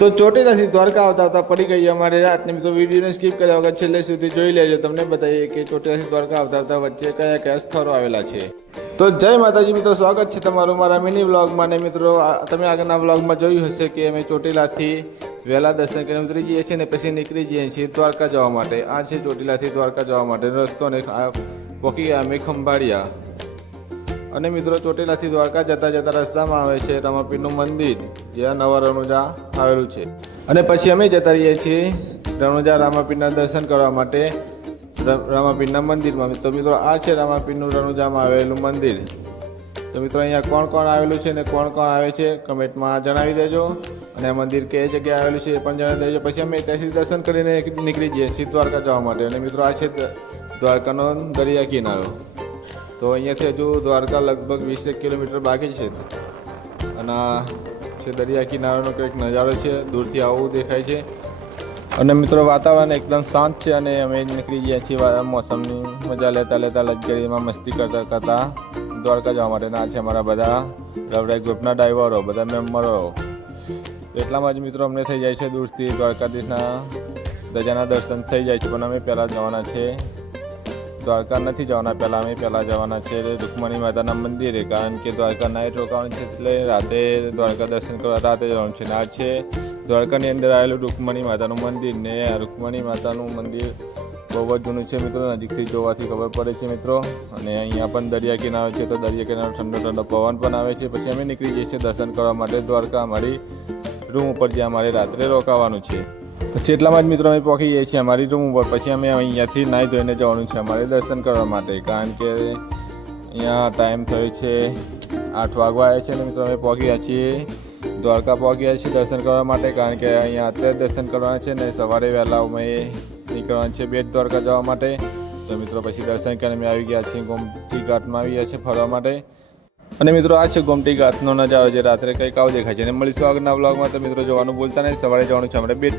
તો ચોટીલાથી દ્વારકા આવતા પડી ગઈ અમારી રાત ને મિત્રો વિડીયોને સ્કીપ કર્યા વગર છેલ્લે સુધી જોઈ લેજો। તમને બતાવીએ કે ચોટીલાથી દ્વારકા આવતા વચ્ચે કયા કયા સ્થળો આવેલા છે। તો જય માતાજી મિત્રો, સ્વાગત છે તમારું મારા મિની વ્લોગમાં। ને મિત્રો તમે આગળના વ્લોગમાં જોયું હશે કે અમે ચોટીલાથી વહેલા દર્શન કરીને ઉતરી જઈએ છીએ ને પછી નીકળી જઈએ છીએ દ્વારકા જવા માટે। આ છે ચોટીલાથી દ્વારકા જવા માટે રસ્તો ને પોકી ગયા અમે ખંભાળિયા। અને મિત્રો ચોટીલાથી દ્વારકા જતા જતા રસ્તામાં આવે છે રામાપીરનું મંદિર, જ્યાં નવા રણુજા આવેલું છે। અને પછી અમે જતા રહીએ છીએ રણુજા રામાપીરના દર્શન કરવા માટે રામાપીરના મંદિરમાં। તો મિત્રો આ છે રામાપીરનું રણુજામાં આવેલું મંદિર। તો મિત્રો અહીંયા કોણ કોણ આવેલું છે ને કોણ કોણ આવે છે કમેન્ટમાં જણાવી દેજો। અને આ મંદિર કઈ જગ્યાએ આવેલું છે એ પણ જણાવી દેજો। પછી અમે ત્યાંથી દર્શન કરીને નીકળી જઈએ છીએ દ્વારકા જવા માટે। અને મિત્રો આ છે દ્વારકાનો દરિયા કિનારો। તો અહીંયાથી હજુ દ્વારકા લગભગ 20 કિલોમીટર બાકી છે। અને આ છે દરિયા કિનારાનો કંઈક નજારો છે, દૂરથી આવું દેખાય છે। અને મિત્રો વાતાવરણ એકદમ શાંત છે અને અમે નીકળી ગયા છીએ મોસમની મજા લેતા લેતા લક્ઝરીમાં મસ્તી કરતા કરતા દ્વારકા જવા માટે। આ છે અમારા બધા રવરાઈ ગ્રુપના ડ્રાઈવરો, બધા મેમ્બરો। એટલામાં જ મિત્રો અમને થઈ જાય છે દૂરથી દ્વારકાધીશના ધજાના દર્શન થઈ જાય છે। પણ અમે પહેલાં જવાના છે દ્વારકા નથી જવાના, પહેલાં અમે પહેલાં જવાના છે રૂકમણી માતાના મંદિરે, કારણ કે દ્વારકા નાઇટ રોકાવાનું છે એટલે રાતે દ્વારકા દર્શન કરવા રાતે જવાનું છે। આ છે દ્વારકાની અંદર આવેલું રૂકમણી માતાનું મંદિર ને આ રૂકમણી માતાનું મંદિર બહુ જ જૂનું છે મિત્રો, નજીકથી જોવાથી ખબર પડે છે મિત્રો। અને અહીંયા પણ દરિયા કિનારો છે, તો દરિયા કિનારો ઠંડો ઠંડો પવન પણ આવે છે। પછી અમે નીકળી જઈએ છીએ દર્શન કરવા માટે દ્વારકા, અમારી રૂમ ઉપર જ્યાં અમારે રાત્રે રોકાવાનું છે। પછી એટલામાં જ મિત્રો અમે પહોંચી જઈએ છીએ અમારી રૂમ ઉપર। પછી અમે અહીંયાથી નાહી ધોઈને જવાનું છે અમારે દર્શન કરવા માટે, કારણ કે અહીંયા ટાઈમ થયો છે 8 વાગવા આવ્યા છે। અને મિત્રો અમે પહોંચી ગયા છીએ દ્વારકા, પહોંચી ગયા છીએ દર્શન કરવા માટે, કારણ કે અહીંયા અત્યારે દર્શન કરવાના છે ને સવારે વહેલા અમે નીકળવાનું છે બેટ દ્વારકા જવા માટે। તો મિત્રો પછી દર્શન કરીને અમે આવી ગયા છીએ ગોમતી ઘાટમાં આવી ગયા છીએ ફરવા માટે। અને મિત્રો આ છે ગોમતી ઘાટનો નજારો, જે રાત્રે કંઈક આવો દેખાય છે। અને મળીશું આગળના વ્લોગમાં। તો મિત્રો જોવાનું ભૂલતા નહીં, સવારે જવાનું છે આપણે બેટ।